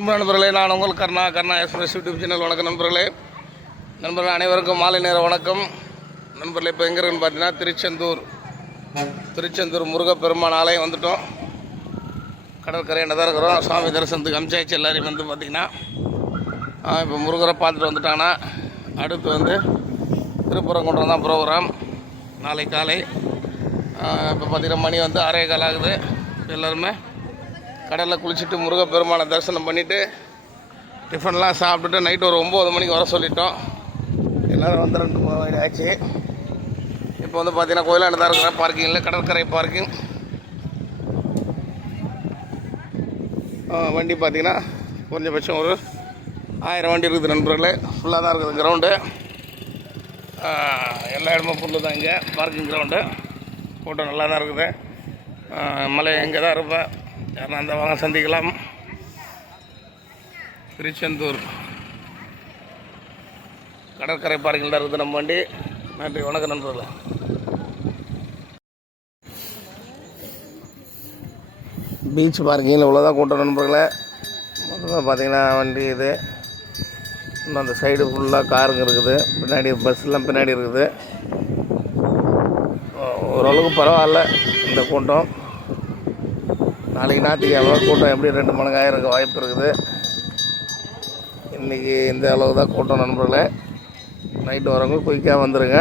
நண்பர்களே நான் உங்கள் Karna Karna express YouTube channel. வணக்கம் நண்பர்களே. நண்பர்கள் அனைவருக்கும் மாலை நேர வணக்கம். நண்பர்களே இப்போ எங்கே இருக்குன்னு பார்த்தீங்கன்னா திருச்செந்தூர். திருச்செந்தூர் முருகப்பெருமான் ஆலயம் வந்துட்டோம். கடற்கரையில் தான் இருக்கிறோம் சுவாமி தரிசனத்துக்கு அமிச்சாச்சு எல்லாரையும் வந்து பார்த்திங்கன்னா. இப்போ முருகரை பார்த்துட்டு வந்துட்டாங்கன்னா அடுத்து வந்து திருப்பரங்குன்றம் தான் ப்ரோக்ராம் நாளை காலை. இப்போ பார்த்திங்கன்னா மணி வந்து ஆறே கால் ஆகுது எல்லாருமே கடலில் குளிச்சுட்டு முருகப்பெருமானை தரிசனம் பண்ணிவிட்டு டிஃபன்லாம் சாப்பிட்டுட்டு நைட்டு ஒரு ஒம்பது மணிக்கு வர சொல்லிட்டோம். எல்லோரும் வந்து ரெண்டு மூணு மணி ஆச்சு. இப்போ வந்து பார்த்தீங்கன்னா கோயிலாண்டு தான் இருக்கிற பார்க்கிங்கில் கடற்கரை பார்க்கிங் வண்டி பார்த்தீங்கன்னா குறைஞ்சபட்சம் ஒரு ஆயிரம் வண்டி இருக்குது நண்பர்களே. ஃபுல்லாக தான் இருக்குது கிரவுண்டு எல்லா இடமும் ஃபுல்லு தான் இங்கே. பார்க்கிங் கிரவுண்டு கூட்டம் நல்லா தான் இருக்குது. மலை எங்கே தான் இருப்பேன் யாருன்னா அந்த வாங்க சந்திக்கலாம். திருச்செந்தூர். கடற்கரை பார்க்கில் தான் இருக்குது நம்ம வண்டி. நன்றி வணக்கம் நண்பர்களே. பீச் பார்க்கிங்கில் இவ்வளோதான் கூட்டம் நண்பர்களே. மொத்தமாக பார்த்தீங்கன்னா வண்டி இது. இன்னும் அந்த சைடு ஃபுல்லாக காருங்க இருக்குது. பின்னாடி பஸ்லாம் பின்னாடி இருக்குது. ஓரளவுக்கு பரவாயில்ல இந்த கூட்டம். நாளைக்கு ஞாயிற்றுக்கிழமை கூட்டம் எப்படி ரெண்டு மடங்கு ஆயிரம் வாய்ப்பு இருக்குது. இன்றைக்கி இந்த அளவு தான் கூட்டம் நண்பர்களே. நைட்டு வரவங்க குயிக்காக வந்துடுங்க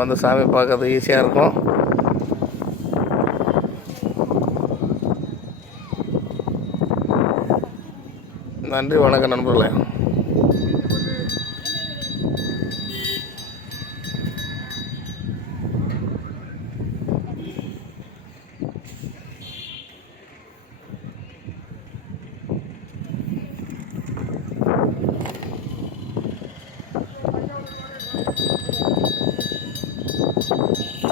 வந்து சாமி பார்க்கறது ஈஸியாக இருக்கும். நன்றி வணக்கம் நண்பர்களே. Thank you.